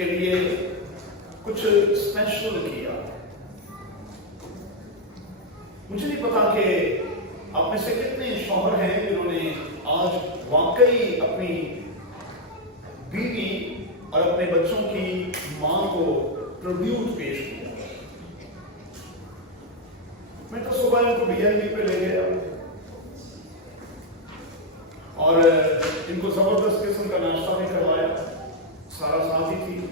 کے لیے کچھ اسپیشل کیا. مجھے نہیں پتا کہ آپ میں سے کتنے شوہر ہیں جنہوں نے آج واقعی اپنی بیوی اور اپنے بچوں کی ماں کو ٹریبیوٹ پیش کیا. میں تو صبح ان کو BNB پہ لے گیا اور ان کو زبردست قسم کا ناشتہ بھی کروایا، سارا ساتھ ہی تھی.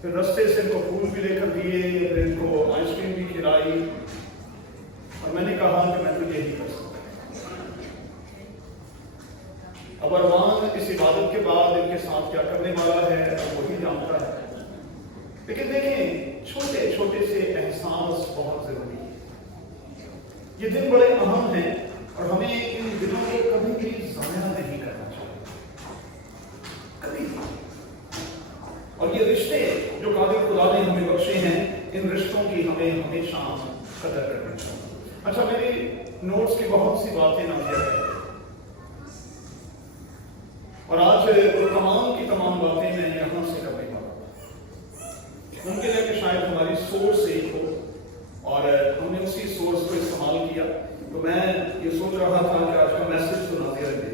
پھر رستے سے ان کو پھول بھی لے کر دیے، پھر ان کو آئس کریم بھی کھلائی، اور میں نے کہا کہ میں تو یہی کر سکتا. اب ارمان اس عبادت کے بعد ان کے ساتھ کیا کرنے والا ہے وہی جانتا ہے. لیکن دیکھیں، چھوٹے چھوٹے سے احساس بہت ضروری ہے. یہ دن بڑے اہم ہیں اور ہمیں ان دنوں کو کبھی بھی ضائع نہیں کرنا چاہیے، کبھی بھی. اور یہ رشتے جو قادر خدا نے ہمیں بخشے ہیں، ان رشتوں کی ہمیں ہمیشہ قدر کرنی چاہیے. اچھا، میری نوٹس کی بہت سی باتیں نظر ہیں اور آج وہ تمام کی تمام باتیں میں یہاں سے کرنے والا ہوں. ممکن ہے کہ شاید ہماری سورس ایک ہو اور ہم نے اسی سورس کو استعمال کیا. تو میں یہ سوچ رہا تھا کہ آج کا میسج تو نظر دے.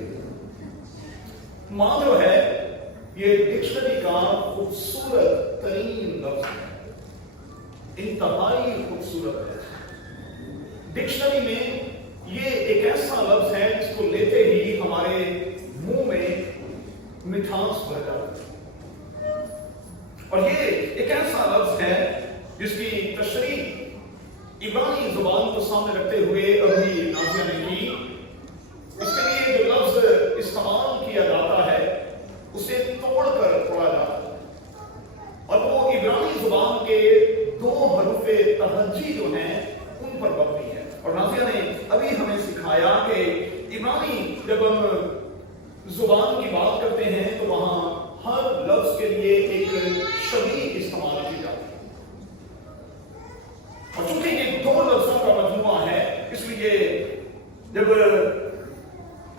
ماں جو ہے یہ ڈکشنری کا خوبصورت ترین لفظ ہے، انتہائی خوبصورت ہے. ڈکشنری میں یہ ایک ایسا لفظ ہے جس کو لیتے ہی ہمارے منہ میں مٹھاس بھر جاتی ہے. اور یہ ایک ایسا لفظ ہے جس کی تشریح عبرانی زبان کو سامنے رکھتے ہوئے ابھی نازیہ نے کی. اس کے لیے جو لفظ استعمال کیا جاتا ہے اسے توڑ کر پڑھا جاتا ہے، اور وہ عبرانی زبان کے 2 حروف تہجی جو ہیں ان پر مبنی ہے. اور نازیہ نے ابھی ہمیں سکھایا کہ عبرانی جب ہم زبان کی بات کرتے ہیں تو وہاں ہر لفظ کے لیے ایک شبیہ استعمال کی جاتی ہے. اور چونکہ یہ 2 لفظوں کا مجموعہ ہے، اس لیے جب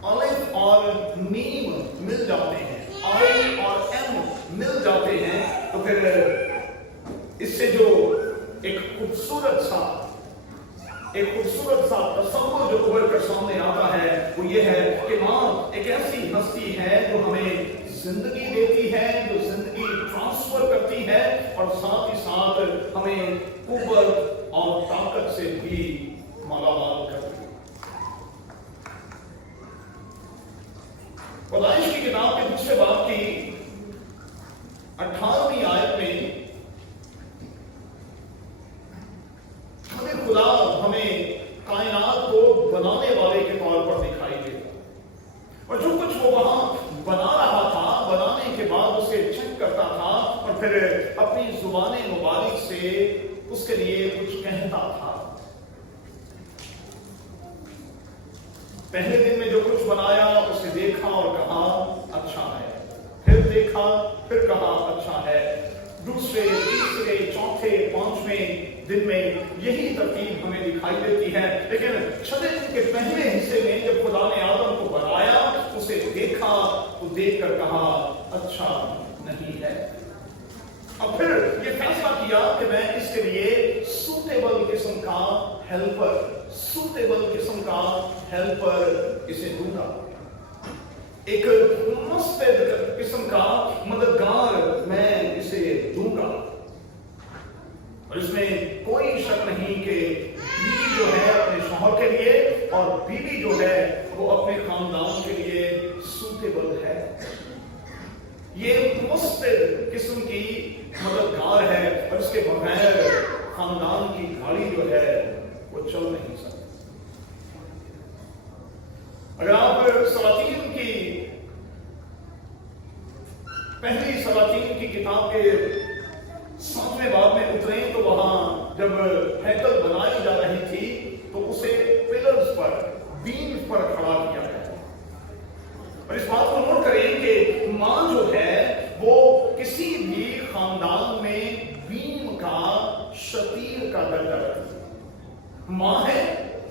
الف اور میم مل جاتے ہیں، آئی اور ایم مل جاتے ہیں، تو پھر اس سے جو ایک خوبصورت سا تصور جو ابھر کر سامنے آتا ہے وہ یہ ہے کہ ماں ایک ایسی ہستی ہے جو ہمیں زندگی دیتی ہے، جو زندگی ٹرانسفر کرتی ہے، اور ساتھ ہی ساتھ ہمیں قوت اور طاقت سے بھی مالا مال کرتی ہے. پیدائش کی کتاب کے دوسرے باب کی 18ویں آیت میں خدا ہمیں کائنات کو بنانے والے کے طور پر دکھائی دیتا، اور جو کچھ وہ وہاں بنا رہا تھا، بنانے کے بعد اسے چیک کرتا تھا اور پھر اپنی زبان مبارک سے اس کے لیے کچھ کہتا تھا. پہلے دن میں جو کچھ بنایا اسے دیکھا اور کہا اچھا ہے، پھر دیکھا پھر کہا اچھا ہے. دوسرے، تیسرے، چوتھے، 5ویں دن میں یہی ترتیب ہمیں دکھائی دیتی ہے. لیکن 6 دن کے پہلے حصے میں جب خدا نے آدم کو بنایا، اسے دیکھا تو دیکھ کر کہا اچھا نہیں ہے. اور پھر یہ فیصلہ کیا کہ میں اس کے لیے سوٹیبل قسم کا ہیلپر اسے دوں گا، ایک مستعد قسم کا مددگار میں اسے دوں گا. اور اس میں کوئی شک نہیں کہ بیوی جو ہے اپنے شوہر کے لیے اور بیوی جو ہے وہ اپنے خاندان کے لیے سوٹیبل ہے. یہ مستعد قسم کی مددگار ہے اور اس کے بغیر خاندان کی گاڑی جو ہے وہ چل نہیں سکتی. اگر آپ سلاطین کی پہلی سلاطین کی کتاب کے 7ویں باب میں اتریں تو وہاں جب ہیکل بنائی جا رہی تھی تو اسے پلرز پر، بیمز پر کھڑا کیا گیا. اور اس بات کو نوٹ کریں کہ ماں جو ہے وہ کسی بھی خاندان میں بیم کا، شتیر کا درجہ رکھتی ہے. ماں ہے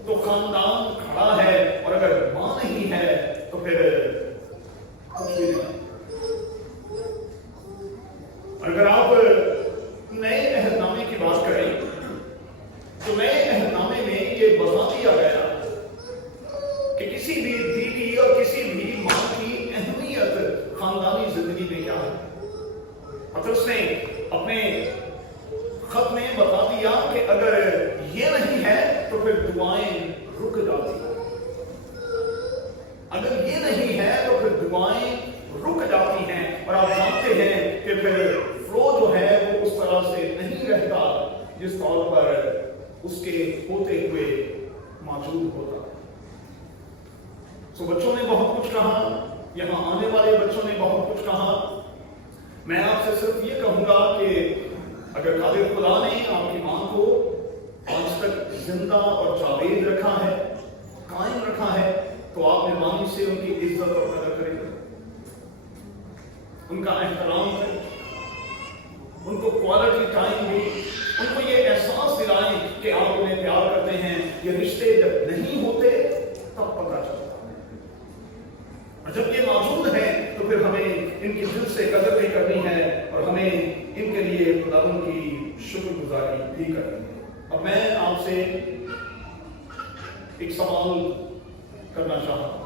تو خاندان کھڑا ہے، اور اگر ماں نہیں ہے تو پھر کچھ بھی نہیں. زندگی میں کیا ہے. پطرس نے اپنے خط میں بتا دیا کہ اگر یہ نہیں ہے تو پھر دعائیں رک جاتی ہیں. اگر یہ نہیں ہے تو پھر دعائیں رک جاتی ہیں. اور آپ جانتے ہیں کہ پھر فلو جو ہے وہ اس طرح سے نہیں رہتا جس طور پر اس کے ہوتے ہوئے موجود ہوتا. سو بچوں نے بہت کچھ کہا, یہاں آنے والے بچوں نے بہت کچھ کہا. میں آپ سے صرف یہ کہوں گا کہ اگر قادر خدا نے آپ کی ماں کو آج تک زندہ اور جاوید رکھا ہے, قائم رکھا ہے, تو آپ مہربانی سے ان کی عزت اور قدر کریں, ان کا احترام کریں, ان کو کوالٹی ٹائم دیں, ان کو یہ احساس دلائیں کہ آپ انہیں پیار کرتے ہیں. یہ رشتے جب نہیں ہوتے تب پتہ چلتا ہے, اور جب یہ موجود ہیں تو پھر ہمیں ان کی دل سے قدر بھی کرنی ہے اور ہمیں ان کے لیے خداوند کی شکر گزاری بھی کرنی ہے. اب میں آپ سے ایک سوال کرنا چاہتا ہوں.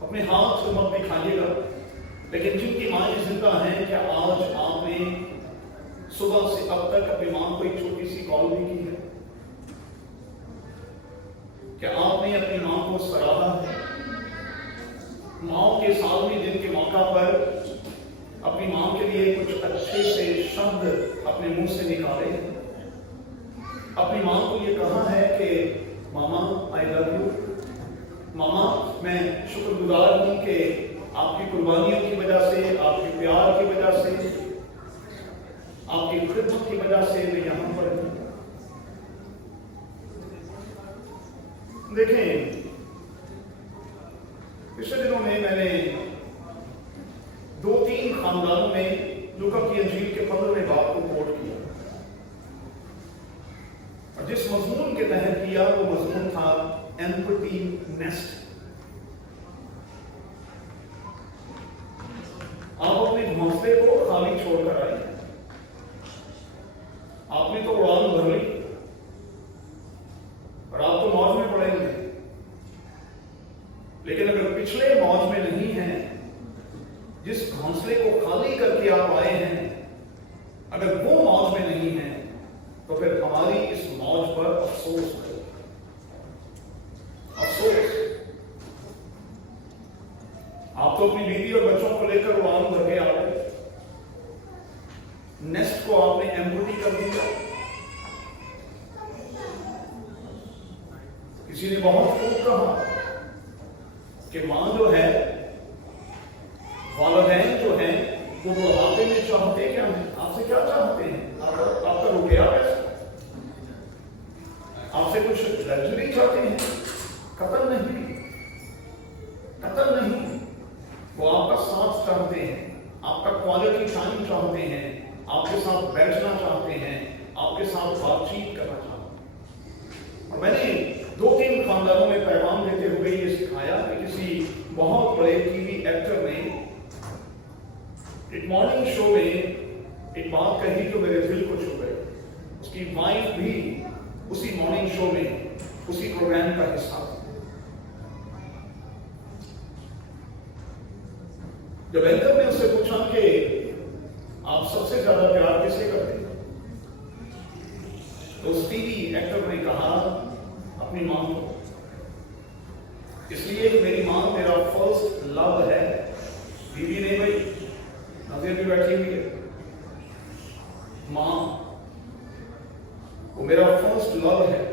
اپنے ہاتھ سے مت دکھائیے گا, لیکن جن کی مائیں زندہ ہیں, کیا آج آپ نے صبح سے اب تک اپنی ماں کو ایک چھوٹی سی کال بھی کی ہے؟ کیا آپ نے اپنی ماں کو سراہا ہے؟ ماں کے سال میں دن کے موقع پر اپنی ماں کے لیے کچھ اچھے سے شبد اپنے منہ سے نکالے, اپنی ماں کو یہ کہا ہے کہ ماما آئی لو یو, ماما میں شکر گزار ہوں کہ آپ کی قربانیوں کی وجہ سے, آپ کے پیار کی وجہ سے, آپ کی خدمت کی وجہ سے میں یہاں پر ہوں. دیکھیں, پچھلے دنوں میں نے 2-3 خاندانوں میں لوکا کی انجیل کے 15ویں باب کو کوٹ کیا, اور جس مضمون کے تحت کیا وہ مضمون تھا empty nest. آپ اپنے گھونسلے کو خالی چھوڑ کر آئیے. آپ نے تو اڑان بھر لی اور آپ تو موج میں پڑیں گے, لیکن اگر پچھلے موج میں نہیں ہیں, جس گھونسلے کو خالی کر کے آپ آئے ہیں, اگر وہ موج میں نہیں ہیں تو پھر ہماری اس موج پر افسوس ہے. افسوس, آپ تو اپنی بیوی اور بچوں کو لے کر اڑان بھر کے آ گئے, نیسٹ کو آپ نے ایمپٹی کر دیا. کسی نے بہت خوب کہا کہ ماں جو ہے, والدین جو ہیں, وہ بڑھاپے میں چاہتے کیا ہیں؟ آپ سے کیا چاہتے ہیں؟ آپ کا روپیہ پیسہ, آپ سے کچھ لگژری چاہتے ہیں؟ قتل نہیں, قتل نہیں. وہ آپ کا ساتھ چاہتے ہیں, آپ کا کوالٹی ٹائم چاہتے ہیں, آپ کے ساتھ بیٹھنا چاہتے ہیں, آپ کے ساتھ بات چیت کرنا چاہتے ہیں. اور میں نے 2-3 خاندانوں میں پیغام دیتے ہوئے یہ سکھایا کہ کسی بہت بڑے ٹی وی ایکٹر نے ایک مارننگ شو میں ایک بات کہی جو میرے دل کو چھو گئی. اس کی وائف بھی اسی مارننگ شو میں اسی پروگرام کا حصہ تھی. جب اینکر نے اس سے پوچھا کہ آپ سب سے زیادہ پیار کسے کرتے ہیں, تو اس ٹی وی ایکٹر نے کہا اپنی ماں کو, اس لیے کہ میری ماں میرا فرسٹ لو ہے. بیوی نہیں بھائی, نظر بھی بیٹھی ہوئی ہے, ماں وہ میرا فرسٹ لو ہے.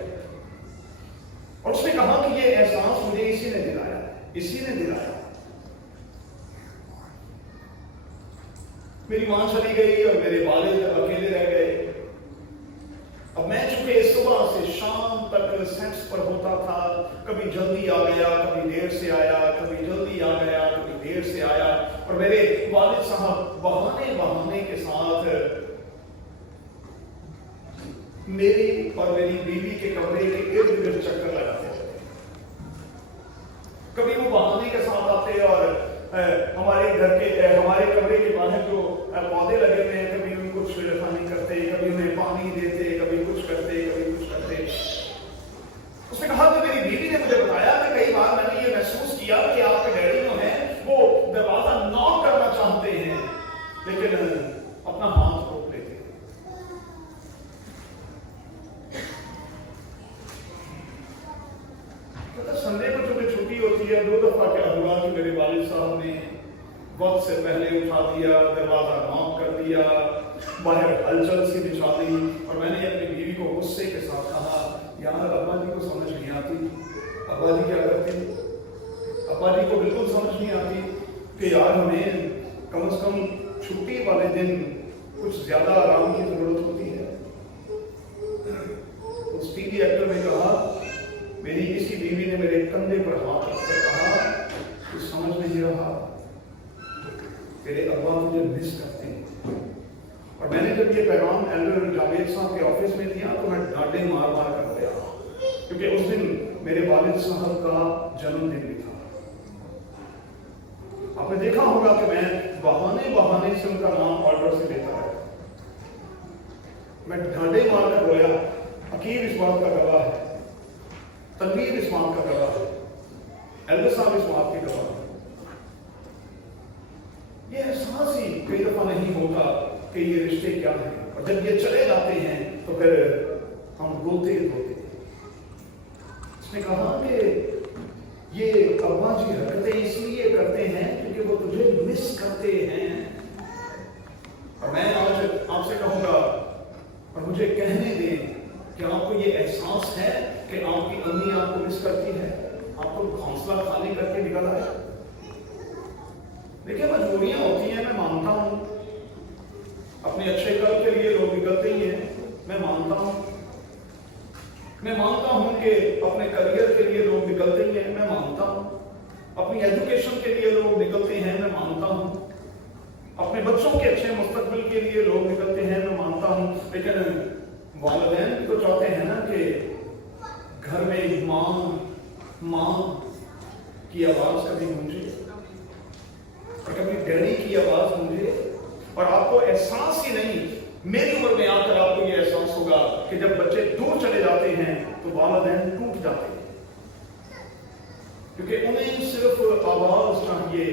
اور اس نے کہا کہ یہ احساس مجھے اسی نے دلایا, اسی نے دلایا. میری ماں چلی گئی اور میرے والد اکیلے رہ گئے. اب میں چونکہ صبح سے شام تک سیٹس پر ہوتا تھا, کبھی جلدی آ گیا, کبھی دیر سے آیا, کبھی جلدی آ گیا, کبھی دیر سے آیا, اور میرے والد صاحب بہانے کے ساتھ میری اور میری بیوی کے کمرے کے ارد گرد چکر لگاتے تھے. کبھی وہ بہانے کے ساتھ آتے اور ہمارے گھر کے ہمارے کمرے کے باہر جو پودے لگے ہوئے ہیں, کبھی ان کو چھیڑخانی کرتے, کبھی انہیں پانی دیتے, کبھی کچھ کرتے, کبھی کچھ کرتے. اس نے کہا کہ میری بیوی نے مجھے بتایا کہ کئی بار میں نے یہ محسوس کیا کہ آپ کے ڈیڈی جو ہیں وہ دروازہ ناک क्या हुआ कि मेरे वालिद साहब ने वक्त से पहले उठा दिया, दरवाजा नॉक कर दिया, बाहर हलचल सी बिछा दी, और मैंने अपनी बीवी को गुस्से के साथ कहा, यार अब्बा जी को समझ नहीं आती, अब्बा जी क्या करते, अब्बा जी को बिल्कुल समझ नहीं आती कि यार हमें कम से कम छुट्टी वाले दिन कुछ ज्यादा आराम की जरूरत होती है। उस टीवी एक्टर ने कहा, मेरी किसी बीवी ने मेरे कंधे पर हाथ रखकर कहा, तू समझ नहीं रहा, तेरे अब्बा तुझे मिस करते हैं। और मैंने जब ये पैगाम एल्डर जावेद साहब के ऑफिस में दिया तो मैं डांटे मार मार कर गया, क्योंकि उस दिन मेरे वालिद साहब का जन्मदिन भी था। आपने देखा होगा कि मैं बहाने बहाने से उनका नाम ऑर्डर से लेता है, मैं डांटे मार कर रोया। अकीब इस बात का गवाह है, तनवीर इस बात का गवाह है, एल्डर साहब इस बात के गवाह है। ये एहसास ही कई दफा नहीं होता कि ये रिश्ते क्या हैं, और जब ये चले जाते हैं तो फिर हम रोते रोते। उसने कहा कि ये अब्बा जी हरकतें इसलिए करते हैं क्योंकि वो तुझे मिस करते हैं। और मैं आज आपसे कहूंगा, और मुझे कहने दें कि आपको ये एहसास है कि आपकी अम्मी आपको मिस करती है, आपको हौसला खाली करके निकल आए। देखिए, मजबूरियां होती हैं, मैं मानता हूं, अपने अच्छे कल के लिए लोग निकलते ही हैं, मैं मानता हूं कि अपने करियर के लिए लोग निकलते ही हैं, मैं मानता हूं, अपनी एजुकेशन के लिए लोग निकलते हैं, मैं मानता हूं, अपने बच्चों के अच्छे मुस्तकबिल के लिए लोग निकलते हैं, मैं मानता हूं। लेकिन वालिदैन भी तो चाहते हैं ना कि घर में माँ की आवाज कभी गूंजे और कभी डैडी की आवाज गूंजे, और आपको एहसास ही नहीं, मेरी उम्र में आकर आपको ये एहसास होगा कि जब बच्चे दूर चले जाते हैं तो वालिदैन टूट जाते हैं, क्योंकि उन्हें सिर्फ आवाज चाहिए,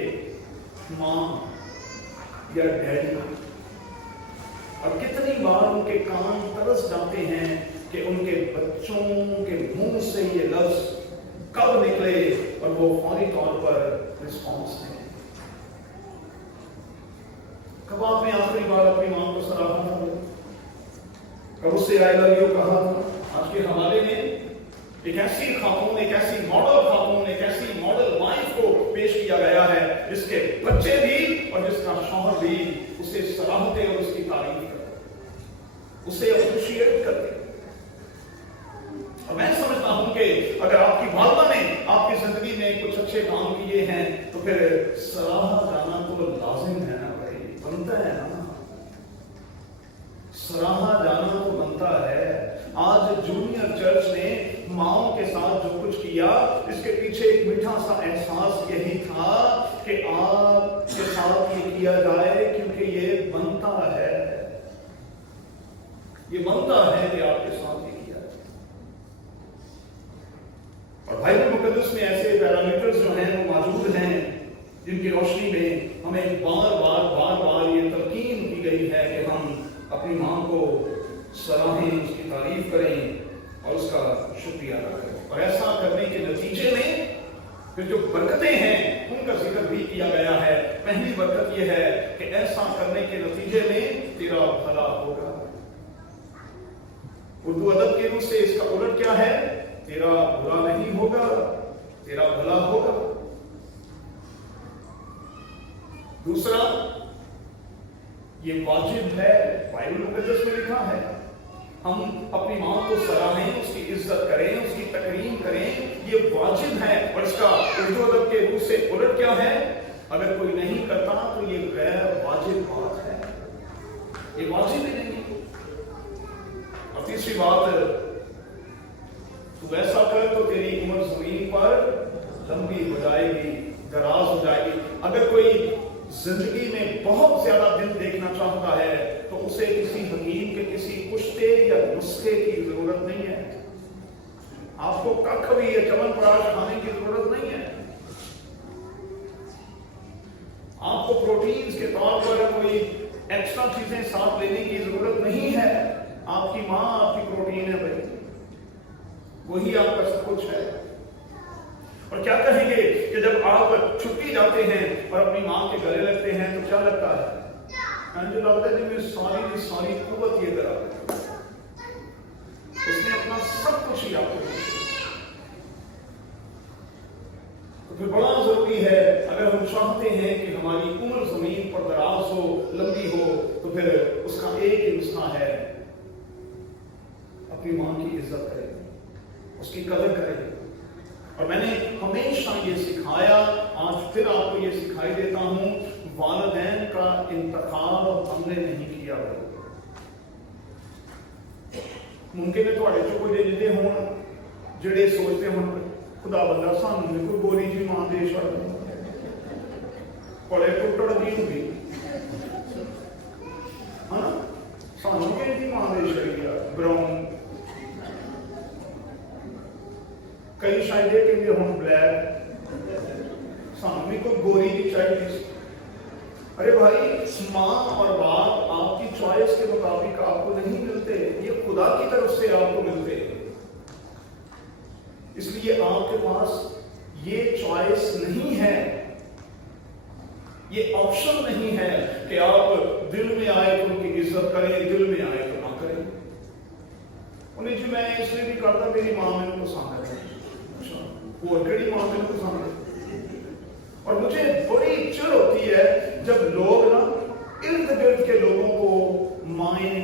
माँ या डैडी। और कितनी बार उनके कान तरस जाते हैं कि उनके बच्चों के मुंह से ये लफ्ज कब निकले, और वो फौरी तौर पर रिस्पॉन्स दें। कब आपने आखिरी बार अपनी मां को सराहा था, कब उससे आई लव यू कहा था? आज के हवाले में एक ऐसी खातून, एक ऐसी मॉडल खातून, एक ऐसी मॉडल वाइफ को पेश किया गया है जिसके बच्चे भी और जिसका शौहर भी उसे सराहते और उसकी तारीफ करते, उसे अप्रिशिएट करते। और मैं समझता हूं कि अगर आपकी वालिदा ने आपकी जिंदगी में कुछ अच्छे काम किए हैं तो फिर सराहा जाना तो लाजिम है ना भाई, बनता है ना, सराहा जाना तो बनता है। आज जूनियर चर्च ने माओ के साथ जो कुछ किया, इसके पीछे एक मीठा सा एहसास यही था कि आपके साथ ये किया जाए क्योंकि ये बनता है, ये बनता है कि आपके साथ ये किया जाए। और बाइबल मुकद्दस में ऐसे पैरामीटर्स जो हैं वो मौजूद हैं जिनकी रोशनी में हमें बार बार ये तलकीन की गई है कि हम अपनी मां को सराहें, उसकी तारीफ करें और उसका शुक्रिया अदा करें। और ऐसा करने के नतीजे में फिर जो बरकतें हैं उनका जिक्र भी किया गया है। पहली बरकत यह है कि ऐसा करने के नतीजे में तेरा भला होगा। उर्दू अदब के रूप से इसका उलट क्या है? तेरा बुरा नहीं होगा, तेरा भला होगा। दूसरा, ये वाजिब है, बाइबल मुकद्दस में लिखा है, हम अपनी मां को सराहें, उसकी इज्जत करें, उसकी तकरीम करें, ये वाजिब है। और इसका उर्दू अदब के रूप से उलट क्या है? अगर कोई नहीं करता तो ये गैर वाजिब बात है, ये वाजिब ही नहीं। और तीसरी बात, तू ऐसा कर तो तेरी उम्र जमीन पर लंबी हो जाएगी, दराज हो जाएगी। अगर कोई जिंदगी में बहुत ज्यादा दिन देखना चाहता है तो उसे किसी हकीम के किसी कुश्ते या नुस्खे की जरूरत नहीं है। आपको कख भी या च्यवनप्राश खाने की जरूरत नहीं है। आपको प्रोटीन्स के तौर पर कोई एक्स्ट्रा चीजें साथ लेने की जरूरत नहीं है। आपकी मां आपकी प्रोटीन है भाई, वही आपका सब कुछ है। और क्या कहेंगे कि जब आप छुट्टी जाते हैं और अपनी माँ के गले लगते हैं तो क्या लगता है? मुझे लगता है जिनमें सारी की सारी कुव्वत ये करा, उसने अपना सब कुछ ही आपको दिया। तो फिर बड़ा जरूरी है, अगर हम चाहते हैं कि हमारी उम्र जमीन पर दराज हो, लंबी हो, तो फिर उसका एक ही नुस्खा है, अपनी माँ की इज्जत करें, उसकी कदर करें। और मैंने हमेशा ये सिखाया, आज फिर आपको ये सिखाई देता हूं, वालिदैन का इंतखाब हमने नहीं किया। मुमकिन है थोड़े चो कोई जिहदे होण जिहड़े सोचते होण खुदा बंदा सानू भी कोई गोरी जी मां दे छड़ कोले टुटड़ दी होगी, है ना, सानू कि जी मां दे छड़ी ब्राउन, कई शायद ये कहते हों ब्लैक, सानू भी कोई गोरी की चाहिए। अरे भाई, माँ और बाप आपकी चॉइस के मुताबिक आपको नहीं मिलते, ये खुदा की तरफ से आपको मिलते हैं। इसलिए आपके पास ये चॉइस नहीं है, ये ऑप्शन नहीं है कि आप दिल में आए तो उनकी इज्जत करें, दिल में आए तो ना करें। उन्हें जी मैं इसलिए भी करता, मेरी माँ मैंने पसंद है, और कड़ी माँ मैंने पसंद है। और मुझे बड़ी चिढ़ होती है जब लोग ना इर्द गिर्द के लोगों को माएं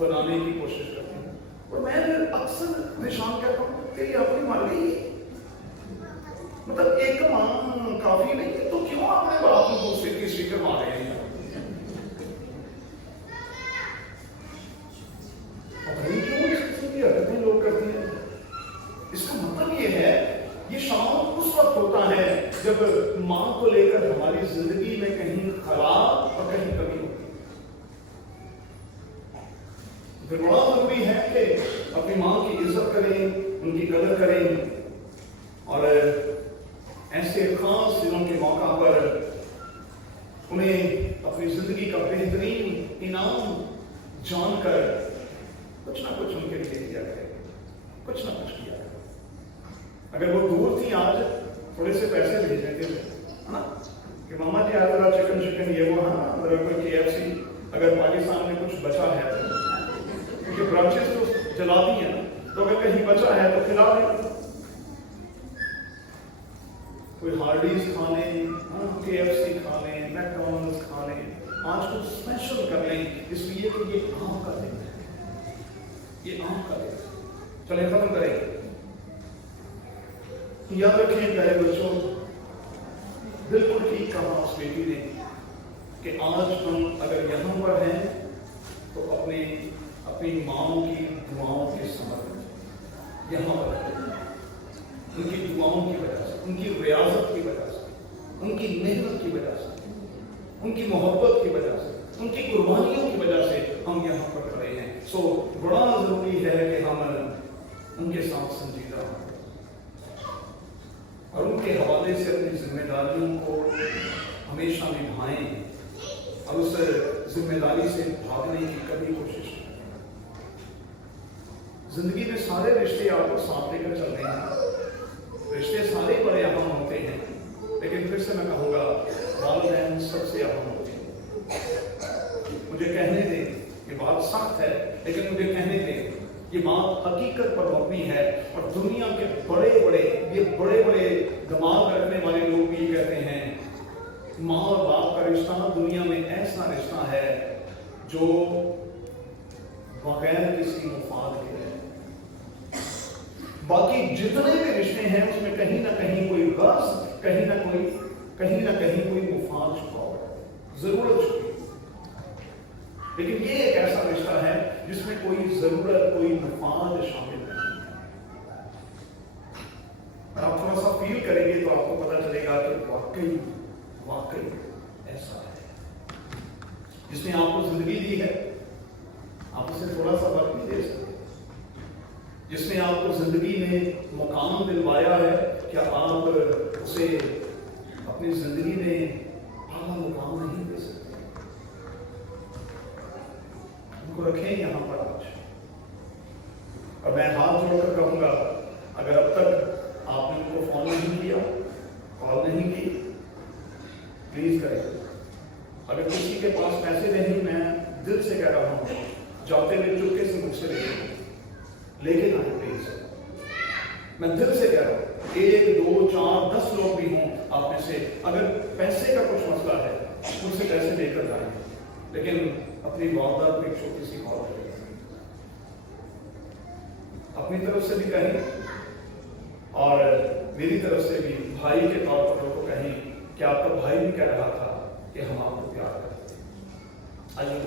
बनाने की कोशिश करते हैं। और मैं अक्सर निशान कहता हूं कि ये अपनी मर गई, मतलब एक मां काफी नहीं, तो क्यों अपने बाप को दूसरे तीसरी के मारे हैं? क्यों इसकी हरकतें लोग करते हैं? इसका मतलब ये है, ये शाम उस वक्त होता है जब मां को लेकर हमारी जिंदगी में कहीं खराब और कहीं कमी होती है। फिर बड़ा जरूरी है कि अपनी मां की इज्जत करें, उनकी कदर करें, और ऐसे खास दिनों के मौका पर उन्हें अपनी जिंदगी का बेहतरीन इनाम जानकर कुछ ना कुछ उनके लिए किया करें, कुछ ना कुछ किया करें। अगर वो दूर थी, आज थोड़े से पैसे भेज देते थे, है ना, कि मामा जी आज जरा चिकन ये वो, हाँ अगर कोई KFC अगर पाकिस्तान में कुछ बचा है, क्योंकि ब्रांचेस तो जला दी है ना, तो अगर कहीं बचा है तो खिला दें, कोई हार्डीज खा लें, KFC खा लें, मैकडॉनल्ड्स खा लें, आज कुछ स्पेशल कर लें, इसलिए कि ये आम का दिन है, ये आम का दिन। चले खत्म करें। याद रखें प्यारे बच्चों, बिल्कुल ठीक कहा उस बेटी ने कि आज हम अगर यहाँ पर हैं तो अपनी माओ की दुआओं के समर्पण यहाँ पर, उनकी दुआओं की वजह से, उनकी रियाजत की वजह से, उनकी मेहनत की वजह से, उनकी मोहब्बत की वजह से, उनकी कुर्बानियों की वजह से हम यहाँ पर खड़े हैं। सो बड़ा जरूरी है कि हम उनके साथ संजीदा हों और उनके हवाले से अपनी जिम्मेदारियों को हमेशा निभाएं और उस जिम्मेदारी से भागने की कभी कोशिश करें। जिंदगी में सारे रिश्ते आपको साथ लेकर चल रहे हैं, रिश्ते सारे बड़े अहम होते हैं, लेकिन फिर से मैं कहूँगा वालिदैन सबसे अहम होते हैं। मुझे कहने दें, ये बात सख्त है, लेकिन मुझे कहने दें, ये बात हकीकत पर मबनी है। और दुनिया के बड़े बड़े दिमाग रखने वाले लोग भी कहते हैं माँ और बाप का रिश्ता दुनिया में ऐसा रिश्ता है जो बगैर किसी मुफाद के है। बाकी जितने भी रिश्ते हैं उसमें कहीं ना कहीं कोई गर्ज, कहीं ना कहीं कोई मुफाद छुपा हुआ है, जरूरत छुपी। लेकिन ये एक ऐसा रिश्ता है जिसमें कोई जरूरत, कोई मुफाद शामिल नहीं है। आप थोड़ा सा फील करेंगे तो आपको पता चलेगा कि वाकई ऐसा है। जिसने आपको जिंदगी दी है, आप उसे थोड़ा सा वक्त नहीं दे सकते। जिसने आपको जिंदगी में मुकाम दिलवाया है, क्या आप उसे अपनी जिंदगी में आला मुकाम नहीं दे सकते? उनको रखें यहां पर आज। और मैं हाथ जोड़कर कहूंगा, अगर अब तक आपने उनको फोन नहीं किया, प्लीज करें। अगर किसी के पास पैसे नहीं, मैं दिल से कह रहा हूँ, जाते हुए चुपके से मुझसे लेकिन आए प्लीज। मैं दिल से कह रहा हूँ, 1, 2, 4, 10 लोग भी हों आप में से, अगर पैसे का कुछ मसला है मुझसे पैसे लेकर जाए, लेकिन अपनी वालदा को एक छोटी सी कॉल करें, अपनी तरफ से भी कहें और मेरी तरफ से भी भाई के तौर पर लोगों को कहें कि आपका भाई भी कह रहा था कि हम आपको प्यार करते हैं। आइए